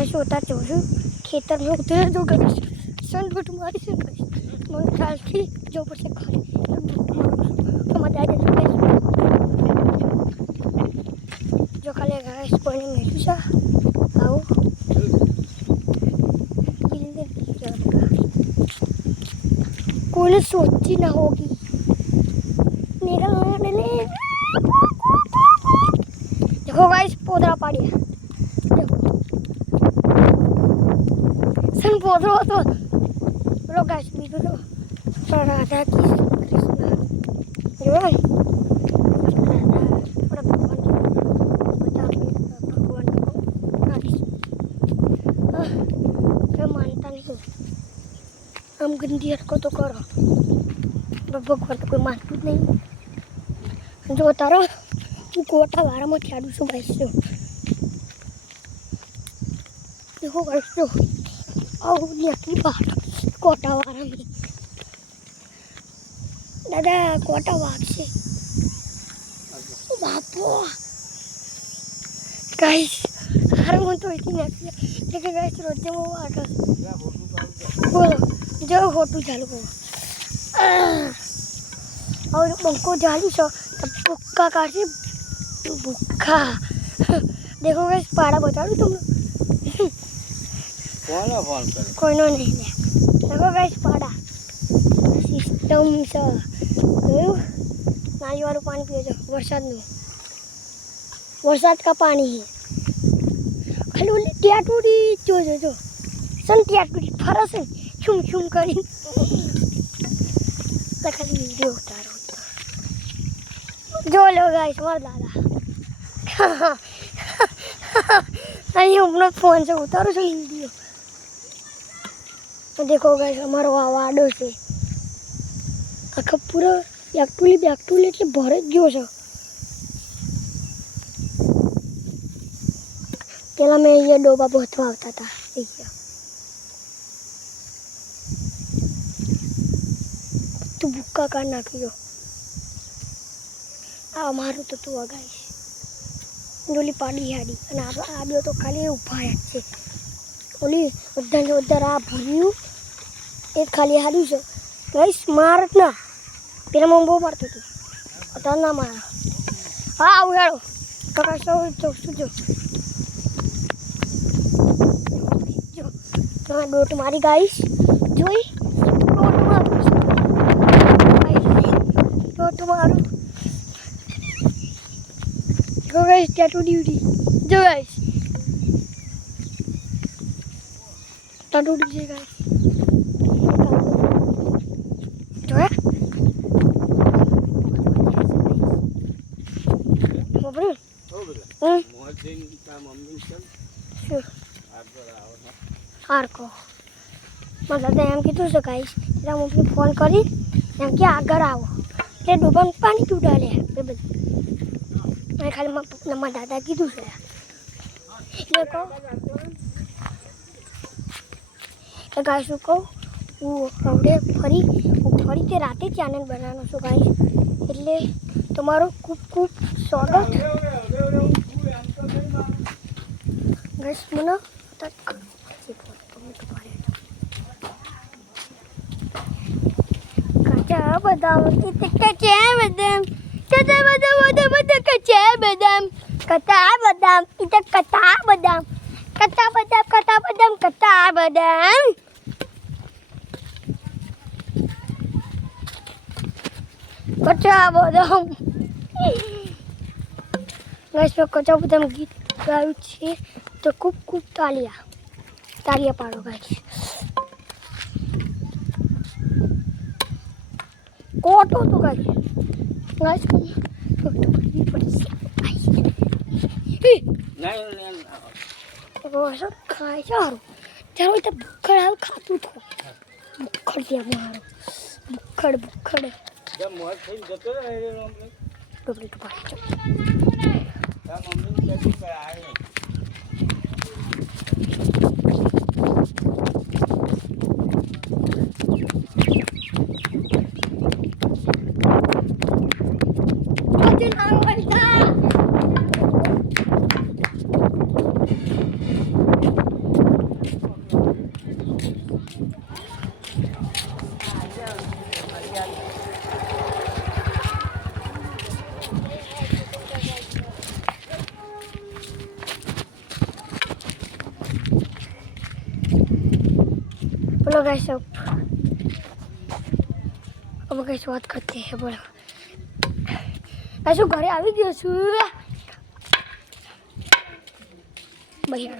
guys होता जो खेतर में उतरे जो गाइस सन बट मारी से गाइस मन ख्याल की जो पर से खाली तो मजा आ जाए जो खाली गाइस पानी में सा आओ कोई सोची ना होगी मेरा ले देखो गाइस पोदरा पाड़ी सन पोदरो तो लो गाइस बीजो तो राधा कृष्ण जो है मानता नहीं हम गंदी हरकत तो करो भगवान तो कोई मानती नहीं जो तारा तू कोटा वारा में ठाडू सो गाइस देखो गाइस तो आओ निकली बात कोटा वारा में दादा कोटा वाग से बापो गाइस हर मन तो इतनी निकली लेकिन गाइस रोजे वो आटा बोलो जो फोटो चालू करो और बंको जालू सो तब बुक्का काटे बुक्का देखो गाइस पाड़ा बता दो तुम कोई नो नहीं है देखो गाइस पाड़ा सिस्टम से नाली वाला पानी पियो जो बरसात का पानी है खाली ओली टियाटूड़ी जो जो जो सन टियाटूड़ी फरस है छुम छुम करी खाली वीडियो उतारो जो लो गाइस मार दादा नहीं अपना फोन से उतारो सो वीडियो तो देखो गाइस हमारो आवाडो से आखा पूरा बैकटूल એટલે ભરે જ ગયો છે પેલા મેં અહીંયા ડોબા બોથવા આવતા હતા તું ભૂક્કા કાઢ નાખ્યો આ મારું તો તું ગાઈસ ડોલી પાડી હાડી અને આ બે તો ખાલી ઊભા જ છે ઓલી બધાને ઉધર આ ભર્યું એ ખાલી હાડ્યું છે ગાઈસ માર જ ના પેલા મને બહુ મારતું હતું અત્યારે ના મારા હા આવું હેડો કાકા સૌ શું જો તમે ડોટ મારી ગાઈસ જોઈ ડોટ મારું જો ગાઈસ ટેટુ ડ્યુટી જો ગાઈસ ટેટુ ડ્યુટી ગાઈસ જો હે બબરું મોજિંગ તા મમ્મી ચલ શું આરકો मतलब एम कीधु से गाइस तेरा मम्मी फोन करी एम के आगर आओ એટલે ડોબામાં પાણી ક્યું ડાલે બે બધું મેં ખાલી મારા દાદા કીધું છે એટલે કહો કે ગાઈસ હું કહું હું હવે ફરી તે રાતે ચેનલ બનાવવાનો છું ગાઈસ એટલે તમારો ખૂબ ખૂબ સ્વાગત ગાઈસ મને कच्चा बादाम कच्चा बादाम कच्चा बादाम कच्चा बादाम कच्चा बादाम इधर कच्चा बादाम कच्चा बादाम कच्चा बादाम कच्चा बादाम कच्चा बादाम गाइस मैं कच्चा बादाम गीत गाયું છે તો ખૂબ ખૂબ તાળીયા પાડો ગાઈસ કોટો તો ગાઈસ કોટો પડી રોજ ખાય સારું ચાલો તો ભૂખડ આવ ખાતું તો ભૂખડ ત્યાં મારો ભૂખડ જમ મોજ થઈ જતો રહે ડબલી પાડી તા મમ્મી કેતી પર આવે चलो गाइस अब गाइस बात करते हैं बोलो गाइस घरे આવી ગયો છું ભાઈ